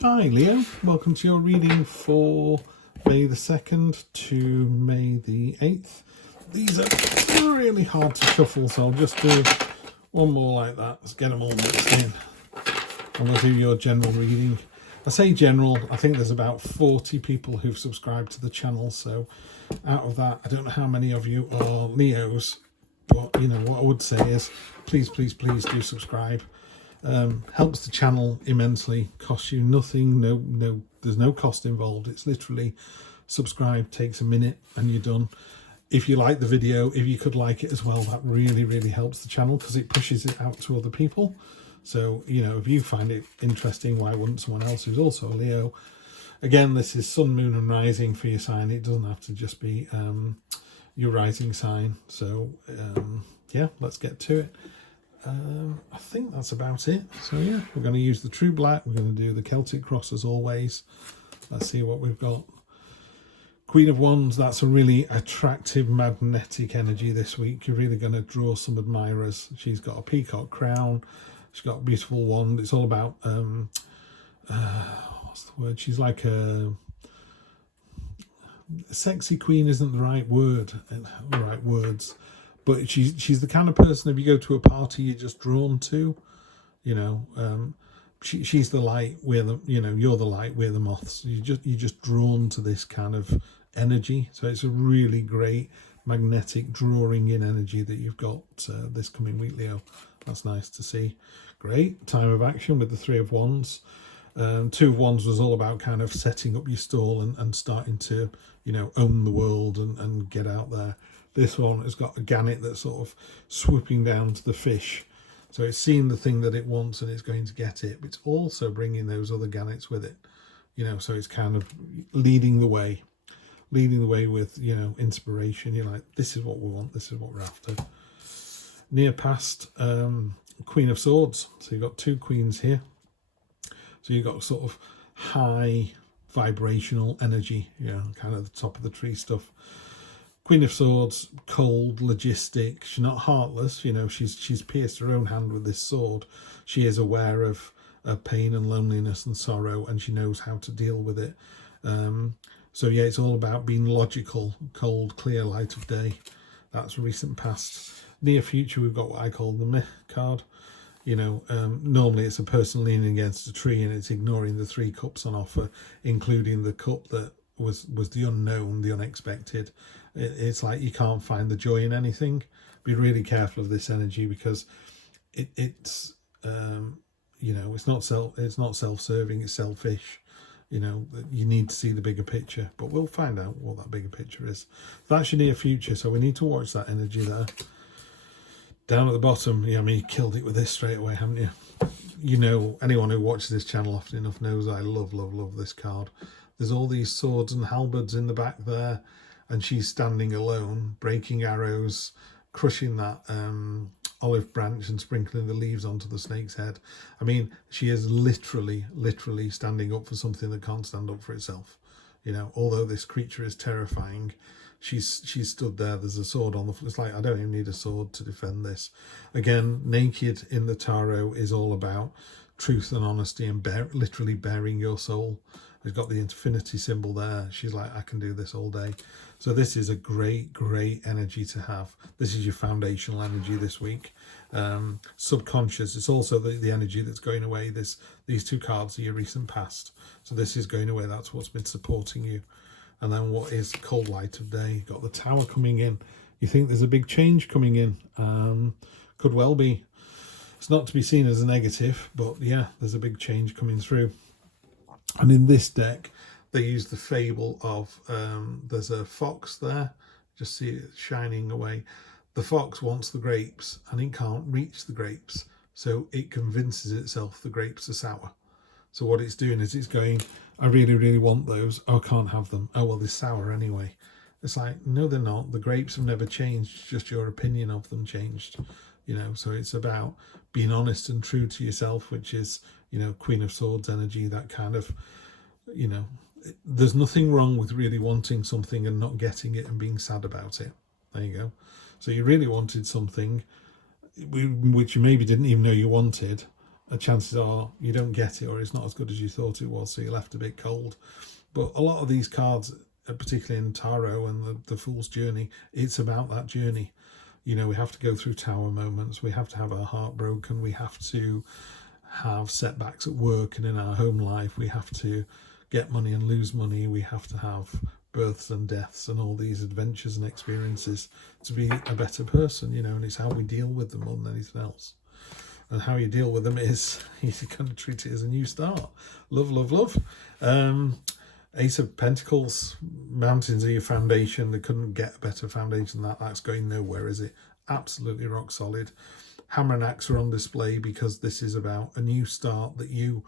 Hi Leo, welcome to your reading for May the 2nd to May the 8th. These are really hard to shuffle, so I'll just do one more like that. Let's get them all mixed in. I'm going to do your general reading. I say general, I think there's about 40 people who've subscribed to the channel, so out of that, I don't know how many of you are Leos, but you know what I would say is please do subscribe. Helps the channel immensely, costs you nothing, no there's no cost involved. It's literally subscribe, takes a minute and you're done. If you like the video, if you could like it as well, that really helps the channel because it pushes it out to other people. So you know, if you find it interesting, why wouldn't someone else who's also a Leo? Again, this is sun, moon and rising for your sign. It doesn't have to just be your rising sign. So yeah, let's get to it. I think that's about it. So yeah, we're going to use the True Black. We're going to do the Celtic Cross as always. Let's see what we've got. Queen of Wands, that's a really attractive magnetic energy this week. You're really going to draw some admirers. She's got a peacock crown. She's got a beautiful wand. It's all about, what's the word? She's like a sexy queen isn't the right word, the right words. But she's the kind of person, if you go to a party, you're just drawn to, you know. She's the light, we're the, you know, you're the light, we're the moths. You're just drawn to this kind of energy. So it's a really great magnetic drawing in energy that you've got this coming week, Leo. That's nice to see. Great time of action with the Three of Wands. Two of Wands was all about kind of setting up your stall and starting to, you know, own the world and get out there. This one has got a gannet that's sort of swooping down to the fish. So it's seen the thing that it wants and it's going to get it. But it's also bringing those other gannets with it. You know, so it's kind of leading the way with, you know, inspiration. You're like, this is what we want. This is what we're after. Near past, Queen of Swords. So you've got two queens here. So you've got sort of high vibrational energy, you know, kind of the top of the tree stuff. Queen of Swords, cold, logistic. She's not heartless, you know. She's pierced her own hand with this sword. She is aware of pain and loneliness and sorrow, and she knows how to deal with it. So yeah, it's all about being logical, cold, clear, light of day. That's recent past. Near future, we've got what I call the meh card. You know, normally it's a person leaning against a tree and it's ignoring the three cups on offer, including the cup that was the unknown, the unexpected. It's like you can't find the joy in anything. Be really careful of this energy because it's you know, it's not self-serving, it's selfish. You know, you need to see the bigger picture, but we'll find out what that bigger picture is. That's your near future, so we need to watch that energy there. Down at the bottom, yeah, I mean, you killed it with this straight away, haven't you? You know, anyone who watches this channel often enough knows I love this card. There's all these swords and halberds in the back there, and she's standing alone, breaking arrows, crushing that olive branch and sprinkling the leaves onto the snake's head. I mean, she is literally standing up for something that can't stand up for itself. You know, although this creature is terrifying, she's stood there. There's a sword on the floor. It's like, I don't even need a sword to defend this. Again, naked in the tarot is all about truth and honesty and literally bearing your soul. I've got the infinity symbol there. She's like, I can do this all day. So this is a great energy to have. This is your foundational energy this week. Subconscious, it's also the energy that's going away. These two cards are your recent past. So this is going away. That's what's been supporting you. And then what is cold light of day? You've got the Tower coming in. You think there's a big change coming in. Could well be. It's not to be seen as a negative, but yeah, there's a big change coming through. And in this deck, they use the fable of, there's a fox there. Just see it shining away. The fox wants the grapes and it can't reach the grapes. So it convinces itself the grapes are sour. So what it's doing is it's going, I really want those. Oh, I can't have them. Oh, well, they're sour anyway. It's like, no, they're not. The grapes have never changed. Just your opinion of them changed. You know, so it's about being honest and true to yourself, which is, you know, Queen of Swords energy, that kind of, you know, there's nothing wrong with really wanting something and not getting it and being sad about it. There you go. So you really wanted something which you maybe didn't even know you wanted, chances are you don't get it, or it's not as good as you thought it was, so you're left a bit cold. But a lot of these cards, particularly in tarot and the Fool's Journey, it's about that journey. You know, we have to go through tower moments, we have to have our heart broken, we have to have setbacks at work and in our home life, we have to get money and lose money, we have to have births and deaths and all these adventures and experiences to be a better person, you know, and it's how we deal with them more than anything else. And how you deal with them is you kind of treat it as a new start. Love, love, love. Ace of Pentacles, mountains are your foundation. They couldn't get a better foundation than that. That's going nowhere, is it? Absolutely rock solid. Hammer and axe are on display because this is about a new start that you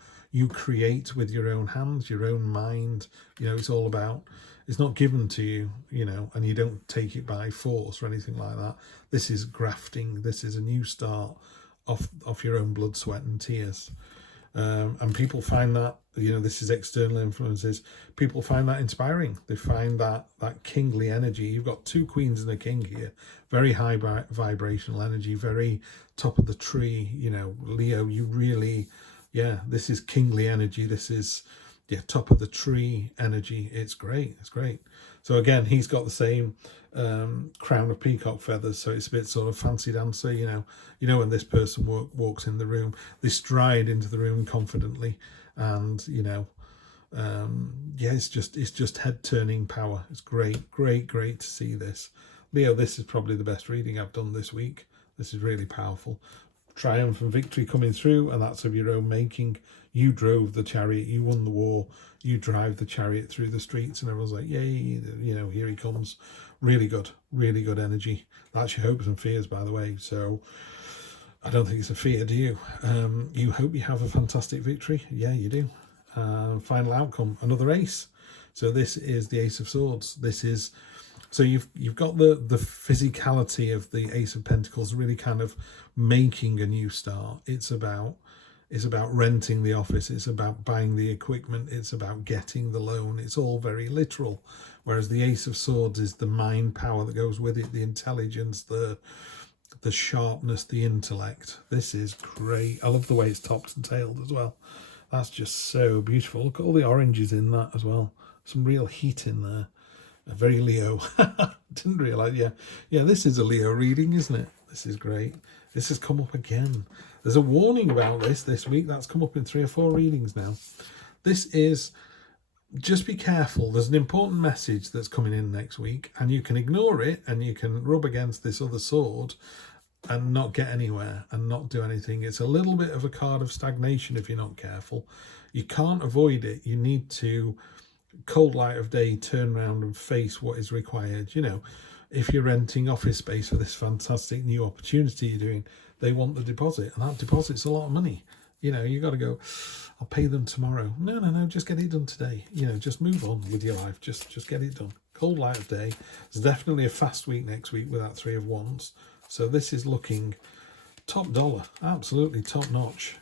create with your own hands, your own mind. You know, it's all about, it's not given to you, you know, and you don't take it by force or anything like that. This is grafting. This is a new start off your own blood, sweat and tears. And people find that, you know, this is external influences. People find that inspiring. They find that kingly energy. You've got two queens and a king here. Very high vibrational energy, very top of the tree. You know, Leo, you really, yeah, this is kingly energy. This is, yeah, top of the tree energy. It's great. It's great. So again, he's got the same crown of peacock feathers, so it's a bit sort of fancy dancer, you know when this person walks in the room, they stride into the room confidently, and you know, yeah, it's just head turning power. It's great to see this. Leo, this is probably the best reading I've done this week. This is really powerful. Triumph and victory coming through, and that's of your own making. You drove the chariot, you won the war, you drive the chariot through the streets, and everyone's like, yay, you know, here he comes. Really good energy. That's your hopes and fears, by the way. So I don't think it's a fear, do you? You hope you have a fantastic victory. Yeah, you do. Final outcome, another ace. So this is the Ace of Swords. This is, so you've got the physicality of the Ace of Pentacles, really kind of making a new start. It's about renting the office, it's about buying the equipment, it's about getting the loan. It's all very literal. Whereas the Ace of Swords is the mind power that goes with it, the intelligence, the sharpness, the intellect. This is great. I love the way it's topped and tailed as well. That's just so beautiful. Look at all the oranges in that as well. Some real heat in there. Very Leo. Didn't realise. Yeah, this is a Leo reading, isn't it? This is great. This has come up again. There's a warning about this week. That's come up in 3 or 4 readings now. This is, just be careful. There's an important message that's coming in next week, and you can ignore it and you can rub against this other sword and not get anywhere and not do anything. It's a little bit of a card of stagnation if you're not careful. You can't avoid it. You need to, cold light of day, turn around and face what is required. You know, if you're renting office space for this fantastic new opportunity you're doing, they want the deposit, and that deposit's a lot of money. You know, you got to go, I'll pay them tomorrow. No, just get it done today. You know, just move on with your life. Just get it done. Cold light of day. There's definitely a fast week next week with that 3 of Wands. So this is looking top dollar, absolutely top notch.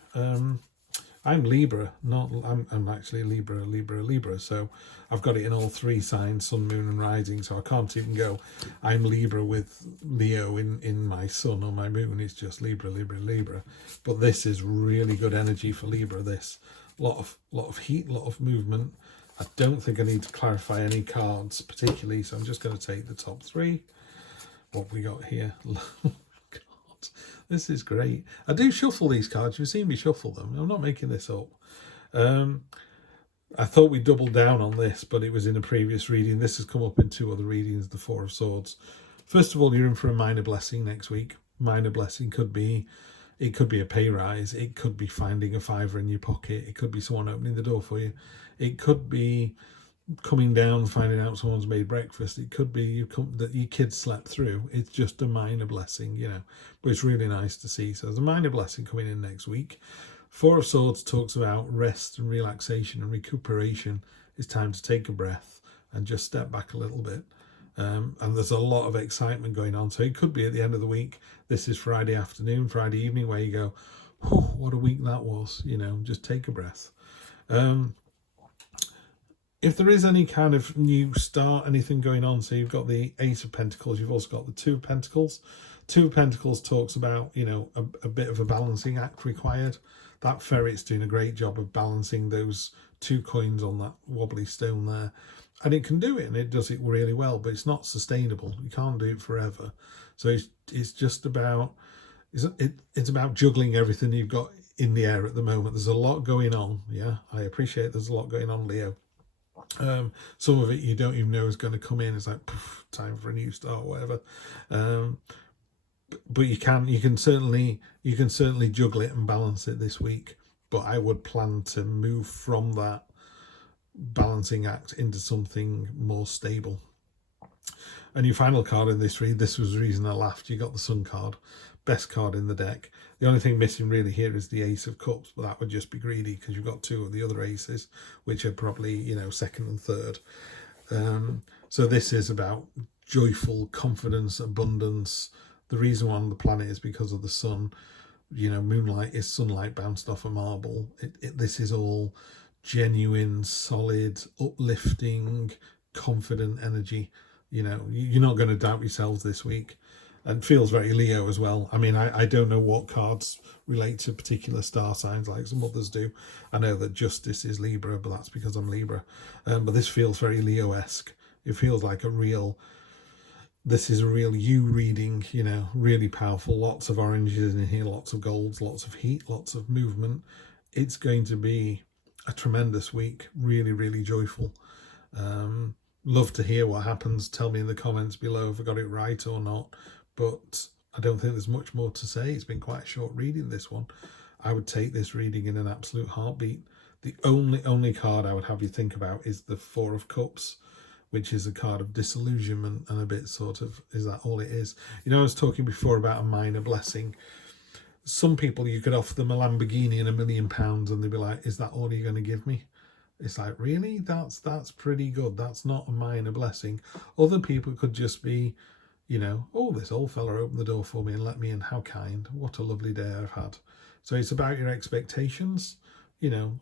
I'm Libra, I'm actually Libra. So I've got it in all 3 signs, Sun, Moon and Rising. So I can't even go, I'm Libra with Leo in my Sun or my Moon. It's just Libra. But this is really good energy for Libra. This lot of heat, lot of movement. I don't think I need to clarify any cards particularly. So I'm just going to take the top 3. What we got here? God, this is great. I do shuffle these cards. You've seen me shuffle them. I'm not making this up. I thought we doubled down on this, but it was in a previous reading. This has come up in 2 other readings, the 4 of Swords. First of all, you're in for a minor blessing next week. Minor blessing could be, it could be a pay rise. It could be finding a £5 in your pocket. It could be someone opening the door for you. It could be coming down, finding out someone's made breakfast. It could be that your kids slept through. It's just a minor blessing, you know, but it's really nice to see. So there's a minor blessing coming in next week. 4 of Swords talks about rest and relaxation and recuperation. It's time to take a breath and just step back a little bit. And there's a lot of excitement going on. So it could be at the end of the week. This is Friday afternoon, Friday evening, where you go, what a week that was, you know, just take a breath. If there is any kind of new start, anything going on, so you've got the Ace of Pentacles, you've also got the 2 of Pentacles. 2 of Pentacles talks about, you know, a bit of a balancing act required. that ferret's doing a great job of balancing those 2 coins on that wobbly stone there. And it can do it, and it does it really well, but it's not sustainable. You can't do it forever. So it's just about, it's about juggling everything you've got in the air at the moment. There's a lot going on. Yeah, I appreciate there's a lot going on, Leo. Some of it you don't even know is going to come in. It's like, poof, time for a new start, whatever. But you can certainly juggle it and balance it this week. But I would plan to move from that balancing act into something more stable. And your final card in this read, this was the reason I laughed. You got the Sun card, best card in the deck. The only thing missing really here is the Ace of Cups, but that would just be greedy because you've got 2 of the other aces, which are probably, you know, second and third. So this is about joyful confidence, abundance. The reason on the planet is because of the sun. You know, moonlight is sunlight bounced off a marble. This is all genuine, solid, uplifting, confident energy. You know, you're not going to doubt yourselves this week. And feels very Leo as well. I mean, I don't know what cards relate to particular star signs like some others do. I know that Justice is Libra, but that's because I'm Libra. But this feels very Leo-esque. It feels like this is a real you reading, you know, really powerful. Lots of oranges in here, lots of golds, lots of heat, lots of movement. It's going to be a tremendous week. Really, really joyful. Love to hear what happens. Tell me in the comments below if I got it right or not. But I don't think there's much more to say. It's been quite a short reading, this one. I would take this reading in an absolute heartbeat. The only card I would have you think about is the 4 of Cups, which is a card of disillusionment and a bit sort of, is that all it is? You know, I was talking before about a minor blessing. Some people, you could offer them a Lamborghini and £1 million and they'd be like, is that all you're going to give me? It's like, really? That's pretty good. That's not a minor blessing. Other people could just be, you know, oh, this old fella opened the door for me and let me in. How kind. What a lovely day I've had. So it's about your expectations. You know,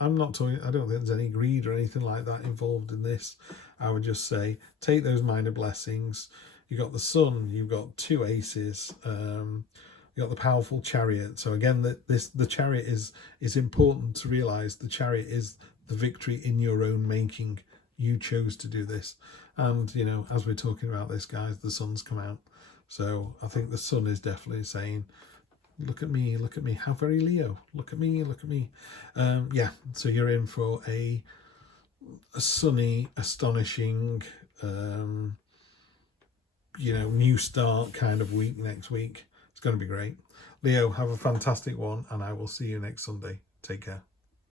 I'm not talking, I don't think there's any greed or anything like that involved in this. I would just say, take those minor blessings. You got the Sun, you've got 2 aces, you got the powerful Chariot. So again, the Chariot is important to realize. The Chariot is the victory in your own making. You chose to do this. And, you know, as we're talking about this, guys, the Sun's come out. So I think the Sun is definitely saying, look at me, how very Leo, look at me. Yeah, so you're in for a sunny, astonishing, you know, new start kind of week next week. It's going to be great. Leo, have a fantastic one, and I will see you next Sunday. Take care.